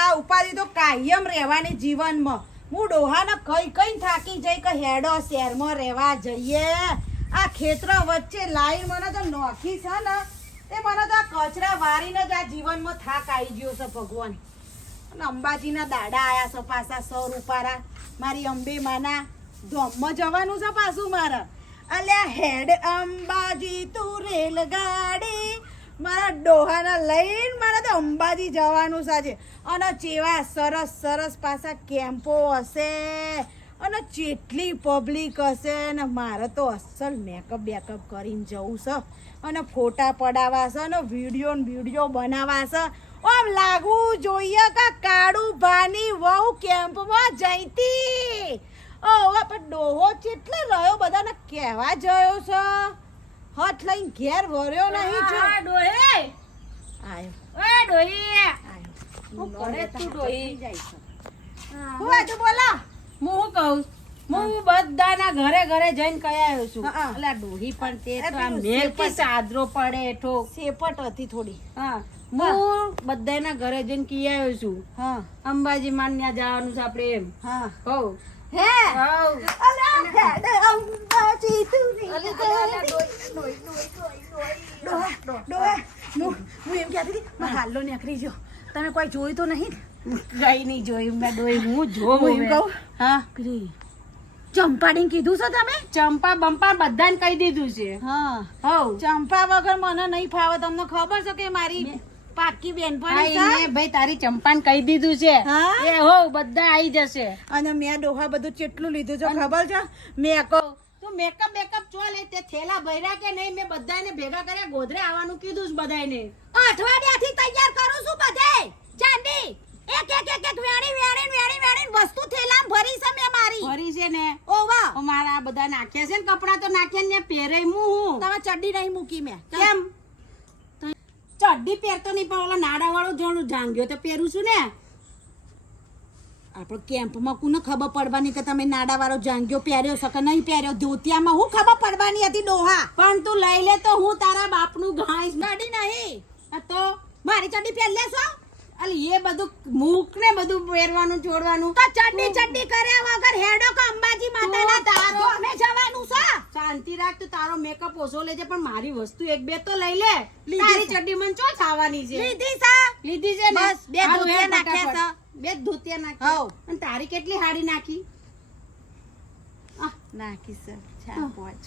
આ ઉપાધિ તો કાયમ રહેવાની જીવનમાં. હું ડોહાને કઈ થાકી જઈ કે હેડો શહેરમાં રહેવા જઈએ. આ ખેતર વચ્ચે લાઈન મને તો નોખી છે ને તે મને તો આ કચરા વારીને જ આ જીવનમાં થાક આવી ગયો છે ભગવાન. અને અંબાજીના દાડા આયા છે પાછા 100 રૂપારા. મારી અંબે માના ધોમમાં જવાનું છે પાછું મારે. અલ્યા હેડ અંબાજી તું રેલગાડી મારા ડોહાના લઈને મારે તો અંબાજી જવાનું છે આજે. અને ચેવા સરસ સરસ પાછા કેમ્પો હશે અને જેટલી પબ્લિક હશે ને મારે તો અસલ મેકઅપ બેકઅપ કરીને જવું છે અને ફોટા પડાવવા છે અને વિડીયો બનાવવા છે. આમ લાગવું જોઈએ કે કાળું ભાની વહુ કેમ્પમાં જઈતી. ઓવા પણ ડોહો કેટલે રહ્યો બધાને કહેવા જયો છે. હાથ લઈને ઘેર ભર્યો નહીં છે. ડોહે આયો ઓય ડોહી આયો હું કરે તું ડોહી જાય છે. હું આ તું બોલા હું કહું હું બધાના ઘરે ઘરે જઈને કહી આવ્યો છું. હા. એટલે ડોહી પણ તે એ તો આ પેલું મેરથી શેપટ. સાદરો પડે એઠો. સેપટ હતી થોડી. હા હું બધાના ઘરે જઈને કહી આવ્યો છું. હા અંબાજી માં ત્યાં જવાનું છે આપણે એમ હા કહું. હે કહું. અલા હેડ અંબાજી તું હું એમ કહેતી હતી મારે હાલો નીકળી ગયો. તમે કોઈ જોયું તો નહીં? કઈ નહીં જોયું મેં ડોહી હું જોઉં હું એમ હવે. કહું હા પેલી ચંપાડીને કીધું છે તમે? ચંપા બંપા બધાને કહી દીધું છે. હા હઉ ચંપા વગર મને નહીં ફાવે. તમને ખબર છે કે મારી પાકી બેનપણી છે મેં ભાઈ તારી ચંપાને કહી દીધું છે. હા? એ હો બધા આવી જશે. અને મેં ડોહા બધું કેટલું લીધું છે ખબર છે? મેં કહું તું મેકઅપ બેકઅપ ચો લે તે થેલા ભર્યા કે નહીં મેં બધાને ભેગા કર્યા ગોધરે આવવાનું કીધું છે બધાને. અઠવાડિયાથી તૈયાર કરું છું બધે ચાંદી એક વેણી વસ્તુ થેલામાં ભરી છે મેં મારી. ફરી છે ને ઓવા ઓ મારા બધા નાખ્યા છે ને કપડા તો નાખ્યા ને પહેરે હું. તમે ચડ્ડી નહીં મૂકી મેં. કેમ ચડ્ડી પહેરતો નહીં પણ ઓલા નાડા વાળો જોડું જાંગ્યો તો પહેરું છું ને. આપણો કેમ્પમાં કોને ખબર પડવાની કે તમે નાડા વાળો જાંગ્યો પહેર્યો છે કે નહીં પહેર્યો? ધોતિયામાં હું ખબર પડવાની હતી ડોહા? પણ તું લઈ લે તો હું તારા બાપનું ઘાઈશ. ચડી નહીં આ તો મારી ચડ્ડી પહેર લેશો અલી એ બધું મૂક ને બધું પહેરવાનું છોડવાનું. તો ચડ્ડી કર્યા વગર હેડો કે અંબાજી માતાના તારો અમે જવાનું છે. શાંતિ રાખ તું તારો મેકઅપ ઓછો લેજે પણ મારી વસ્તુ એક બે તો લઈ લે. લીધી તારી છે. ચડ્ડી મને ચો થાવાની છે. લીધી છે લીધી છે ને બસ, બે હારું, ધોતિયા હેડ નાખ્યા ફટાફટ. બે જ ધોતિયા નાખ્યા. હઉ. અને તારી કેટલી હાડી નાખી? નાખી છે ચાર પાંચ.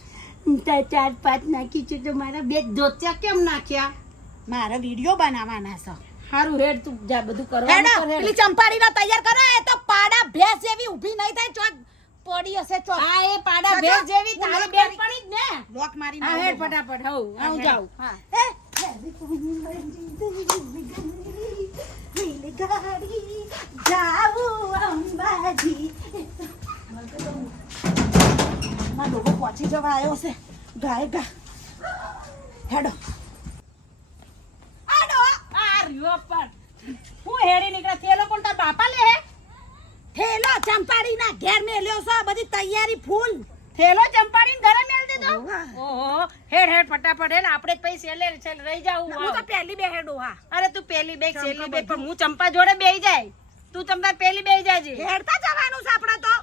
ચાર પાંચ નાખી છે તો મારા બે જ ધોતિયા કેમ નાખ્યા? મારા વિડિયો બનાવવાના છે. હારું હેડ તું જા બધું કરવાનું હેડો કર હેડ. પેલી ચંપાડીને તૈયાર કરો. એ તો પાડા ભેંસ જેવી ઊભી નહીં થાય. ચોક પડી હશે ચોક. હા એ પાડા જજો. ભેંસ જેવી હું તારી લોક બેનપણી જ ને. લોક મારી હા હેડ ફટાફટ હઉ હું જાઉં. હા રેલગાડી જાવું અંબાજી. મારો ડોહો પહોંચી જવા આવ્યો છે. ગાય ગા હેડો આડો. આ રહ્યો પણ હું હેડી નીકળ્યા થેલો પણ તાર બાપા લે હે. થેલો ચંપાડીના ઘેર મેલ્યો છે. બધી તૈયારી ફૂલ. થેલો ચંપાડીને ઘરે મેલ દીધો. ઓવા. ઓહો હેડ હેડ ફટાફટ હેડ આપણે જ પૈસે લે ચાલ રહી જાવું. હું તો પહેલી બે હેડો. હા અરે તું પેલી બેગ ચંપા છેલ્લી બેગ બધું. પણ હું ચંપા જોડે બેહી જાય. તું ચંપા પેલી બેહી જાજે. હેડતા જવાનું છે આપણે તો.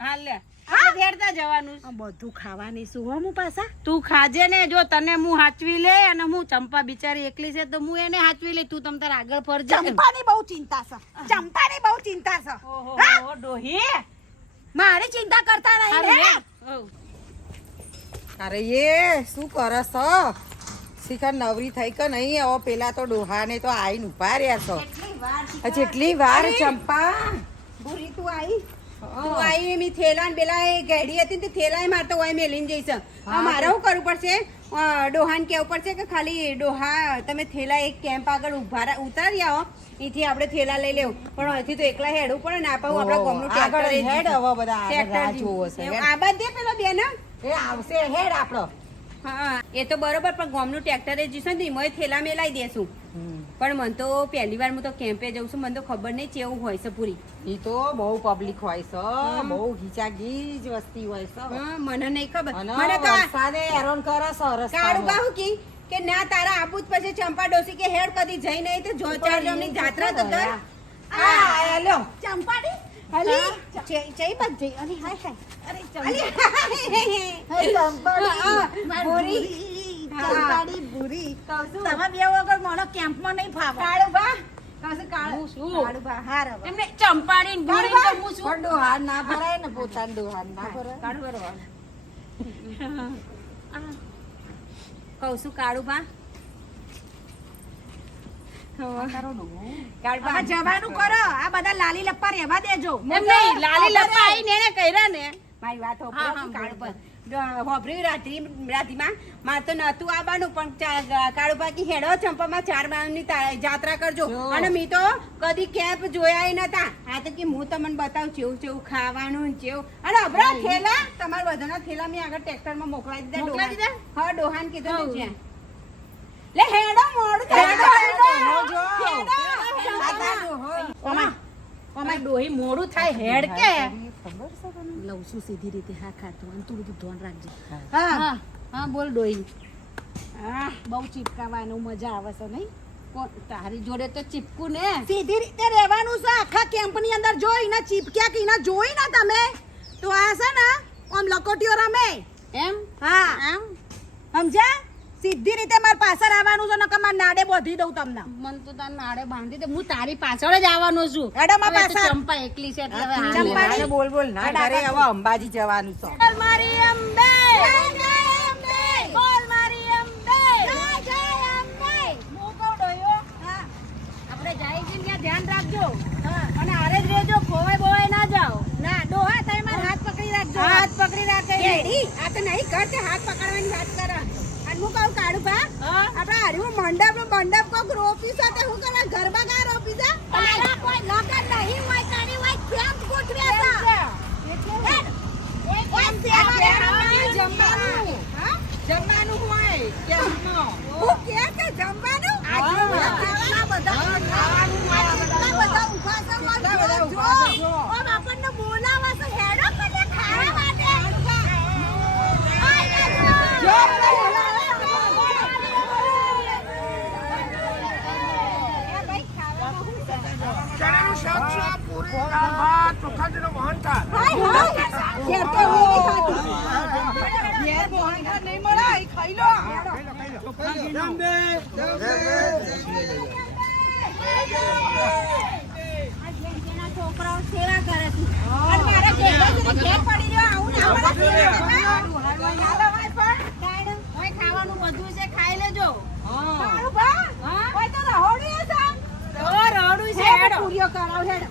હા લે આપણે હેડતા જવાનું છે. આ બધું ખાવાની શું હો હું પાછા? તું ખાજે ને જો તને હું હાચવી લે અને હું ચંપા બિચારી એકલી છે તો હું એને હાચવી લે તું તમ તાર આગળ ફરજે. ચંપાની બહુ ચિંતા છે. ચંપાની બહુ ચિંતા છે. ઓહો હા? હો ડોહી મારી ચિંતા કરતા નહીં હારું હે? હેડ. હઉ. અરે એ શું કરસ શિખર નવરી થઈ કે નહીં હવે પેલા તો ડોહાને તો આઈને ઉભા રહ્યા છો જેટલી વાર ચંપા ભૂરી તું આવી? તું આવી એમી થેલા ને પેલા એ ગેડી હતી ને તે થેલા મારે તો ઓય મેલીને જઈશ. મારે શું કરવું પડશે? ડોહાને કહેવું પડશે કે ખાલી ડોહા તમે થેલા એક કેમ્પ આગળ ઉતારી આવો અહીંથી આપણે થેલા લઈ લેવું પણ અહીંથી તો એકલા હેડવું પડે ને આપવું આપણા ગામનું આગળ ટ્રેક્ટર હેડ હવે બધા આગળ રાહ જોવો છે હેડ. આ બાદ દે પેલો બેન એ આવશે હેડ આપણો હા એ તો બરોબર પણ ગામનું ટ્રેક્ટરે જઈશું ને એમાં થેલા મેલાઈ દેશું. પણ મને તો પહેલી વાર હું તો કેમ્પે જઉં છું મને તો ખબર નહીં કેવું હોય છે પૂરી. ઈ તો બહુ પબ્લિક હોય છે બહુ ગીચાગીચ વસ્તી હોય છે હા મને નહીં ખબર. અને મને તો વરસાદે હેરાન કરે છે કાળું રસ્તામાં. કહું કે ના તારા આબુ જ પછી ચંપા ડોસી કે હેડ કદી જઈ નહીં તો જો ચાર જમની જાત્રા તો કર. આ લ્યો ચંપાડી અલી ચઈ બજ જઈ અલી હાય હાય અરે બોરી. ચંપાડી ભૂરી કહું છું. તમે બે વગર મને કેમ્પમાં નહીં ફાવે કાળું બા કહું છું કાળું હું શું? કાળું બા હાર હવે. એમને ચંપાડી ને બોરી તો હું શું? પણ ડોહાન ના ભરાય ને પોતાનું ડોહાન ના ભરાય કાળું બરોબર કહું છું કાળું બા કાળું બા હવે જવાનું કરો આ બધા લાલી લપ્પા રહેવા દેજો એમ નહીં, લાલી લપ્પા આઈને એને કર્યા ને. મારી વાત હા, હોભળો હા, કાળું બા હોભળ્યું રાધીમાં મારે તો નતું આવવાનું પણ કાળું બાકી હેડો ચંપામાં 4 માળની જાત્રા કરજો જો. અને મેં તો કદી કેમ્પ જોયા નતા આ તો કે હું તમને બતાવું કેવું કેવું ખાવાનું ને કેવું અને અબરા થેલા તમારા બધાના થેલા મેં આગળ ટ્રેક્ટરમાં મોકલાવી દીધા મોકલાવી ડોહાન. હા ડોહાન કીધું તું હઉ. જ્યાં લે હેડો મોડું થાય. હેડો, હેડો, જો. હેડો. આ તારું હોય. અમાર ડોહી મોડું થાય હેડ કે ખબર છે તને? લઉં છું સીધી રીતે હા ખાતું અને તું બધું ધ્યાન રાખજે. હા હા હા બોલ ડોહી. હા બહુ ચીપકાવાનું મજા આવે છે નહીં તારી જોડે તો ચીપકું ને. સીધી રીતે રહેવાનું છે આખા કેમ્પની અંદર જોઈ ને ચીપક્યા કે ના જોઈ ને તમે તો આ છે ને આમ લકોટીઓ રમે એમ હા આમ સમજ્યા સીધી રીતે માર પાછળ આવવાનું છે નકર માર નાડે બોધી દઉં તમને મન તો તાર નાડે બાંધી દે હું તારી પાછળ જ આવવાનો છું. હેડો માં હવે તો પાછળ. ચંપા એકલી છે એટલે હવે તું હાલે. ચંપાડી. આને બોલ બોલ ના કરે હવે અંબાજી જવાનું છે બોલ મારી અંબે બોલ મારી અંબે જય જય અંબે હું કહું ડોહ્યો, હા આપણે જાય છે ને ત્યાં ધ્યાન રાખજો અને હારે જ રહેજો ખોવાય બોવાય ના જાઓ. ના ડોહા તમે માર હાથ પકડી રાખજો હાથ પકડી રાખે રેડી આ તો નહીં કરતે હાથ પકડવાની વાત કરે અને હું કહું કાળું બા હા? આપણે હારું મંડપ કોક રોપી સાથે હું કરે ગરબા ગા રોપી છે તારા કોઈ લગન નહીં હોય કાઢી હોય કેમ ગોઠવ્યા છે એમ છે જમવાનું હા જમવાનું હોય કેમ્પમાં. હું કે છે જમવાનું હા. કેટલા બધા ખાવાનું હોય આ બધા. કેટલા બધા ઊભા છે કેટલા બધા ઊભા છે, જો. ઓમ આપણને બોલાવે છે હેડો મને ખાવા માટે જો. ચણાનું શાક છે, પૂરી, દાળ ભાત, ચોખાજીનો મોહનથાળ. ઘેર મોહનથાળ નહીં મળે એ ખાઈ લો છોકરાઓ સેવા કરે છે અને મારા ઘેરે છે ને ઘેર પડી રહ્યો આવું ના મળે સેવા કરવા. ઓય ખાવાનું બધું છે ખાઈ લેજો. કાળું બા, ઓય તો રહોડી છે આમ. તો રડું છે હેડો હેડો. પૂરીઓ કરાવ હેડો.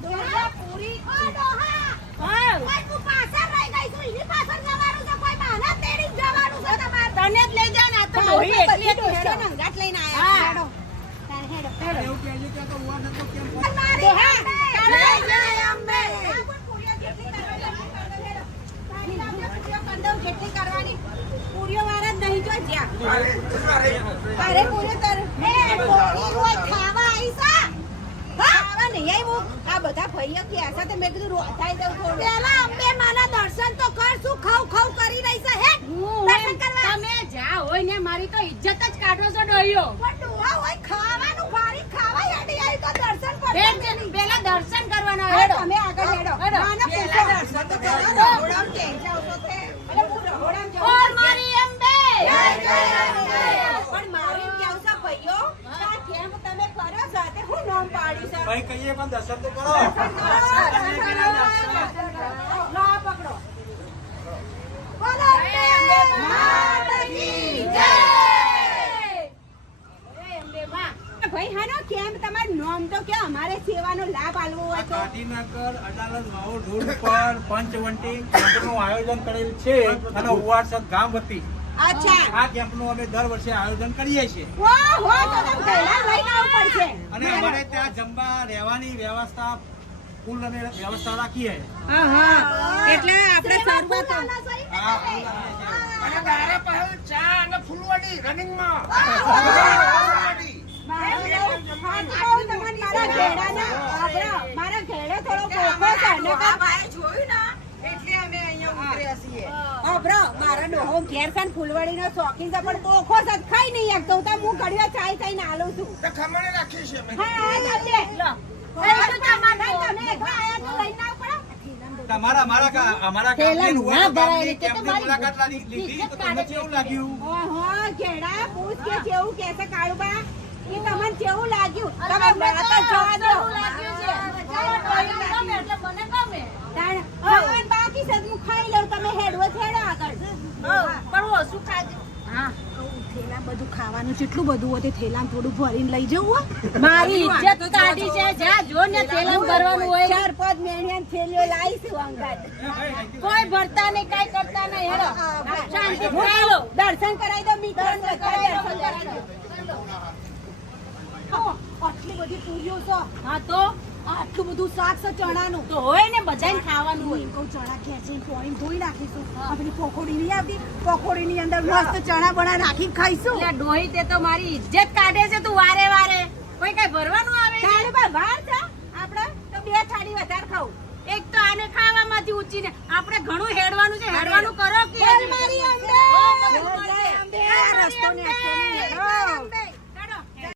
ડોહા પૂરી ઓ ડોહા હા. કોઈ તું પાછળ રહી ગઈ છું એની પાછળ જવાનું છે કોઈ બહાના તેડી જ જવાનું છે તમારે તને જ લઈ જાઓ ને આ તો ડોહી એકલી જ ડોશીઓ હેડો. નંગાટ લઈને આયા હા. હેડો. તાર હેડો. મારી અંબે જય જય અંબે. જેટલી કરવાની પૂરીઓ વાળા જ નહીં જો જ્યાં અરે પૂરીઓ તર એ ડોહી હોય ખાવા આઈ છે ખાવા નહીં આવી હું આ બધા ભાઈઓ ક્યાં છે તે મેં કીધું રોધાઈ દઉં થોડું પેલા અંબે માના દર્શન તો કર શું ખાવ ખાવ કરી રહી છે હે દર્શન કરવા તમે જા હોય ને મારી તો ઇજ્જત જ કાઢો છો ડોહીઓ. પણ ડોહા હોય ખાવાનું ભારી ખાવા હેડી આવી તો દર્શન બેન પડશે છે, પેલા દર્શન કરવાના હવે હેડો. તમે આગળ હેડો હેડો. ના ના પહેલા પૂછો. દર્શન તો કરો. રહોડામાં જઈ જાઓ તો તે. અરે હું રહોડામાં જાઉં. બોલ મારી અંબે. પણ મારી કેવું છે ભાઈઓ આ કેમ તમે કર્યો છે તે હું નામ પાડ્યું છે ભાઈ કહીએ પણ દર્શન તો કરો. લા પકડો બોલો અંબે માતા કી જય ભાઈ હાનો કેમ તમારું નામ તો કે અમારે સેવાનો લાભ આલવો હોય તો ગાંધીનગર અડાલજ વાવ રોડ પર પંચવટી કેમ્પનું આયોજન કરેલ છે અને ઉવારસદ ગામ વતી અચ્છા આ કેમ્પનું અમે દર વર્ષે આયોજન કરીએ છીએ વાહ વાહ તો તમે ગયડા લઈને આવવું પડશે અને અમારે ત્યાં જમવા રહેવાની વ્યવસ્થા ફૂલ અમે વ્યવસ્થા રાખીએ હા હા એટલે આપણે શરૂઆત આ ફૂલ અમે છે. અને દારા પાસે ચા અને ફૂલવડી રનિંગમાં મારા ઘેડે થોડો કોકો છે ને ભાઈ જોયું ને એટલે અમે અહીંયા ઉતર્યા છીએ અબરો મારા ડોહો ઘેર છે ને ફૂલવડીનો શોખીન છે પણ કોકો છે ખાઈ નહીં શકતો તો હું ઘડીવાર ચાય ચાઈ ને આલું છું તો ખમણે રાખીએ છીએ અમે. હા ચાલજે અમારા ગામની ના ભરાય એટલે કેમ્પની મારી મુલાકાત લીધી તો તમને કેવું લાગ્યું? ઓહો ઘેડા પૂછ કે કેવું કે છે કાળુબા ઈ તમને કેવું લાગ્યું તમે વાત જ જવા દો તાણ ખાવાનું બાકી છે હું ખાઈ લઉં તમે હેડવો છેડો આગળ થેલા બધું ખાવાનું જેટલું બધું હોય તે થેલામાં થોડું ભરીને લઈ જવું હો. મારી ઇજ્જત કાઢી છે જ્યાં જો ને તેલમ કરવાનું હોય ચાર પાંચ મેણિયાન થેલીઓ લાવીશું અંગાત કોઈ ભરતા નહીં કાઈ કરતા નહીં હેડો શાંતિ ચાલો દર્શન કરાવી દો મિત્રોને બધા દર્શન કરાવી દો આટલી બધી પૂરીઓ છે હા તો આટલું બધું શાક છે ચણાનું તો હોય ને બધાને ખાવાનું હોય હું કહું ચણા ખેંચીને પોણીને ધોઈ નાખીશું આપણી પકોડી નહીં આવતી પકોડીની અંદર મસ્ત ચણા બણા નાખીને ખાઈશું એટલે ડોહી તે તો મારી ઇજ્જત કાઢે છે તું વારે વારે કોઈ કઈ ભરવાનું આવે છે? કાળુબા વાર છે આપણે તો બે થાળી વધારે ખાવું એક તો આને ખાવામાંથી ઊંચીને આપણે ઘણું હેડવાનું છે હેડવાનું કરો કે બોલ મારી અંદર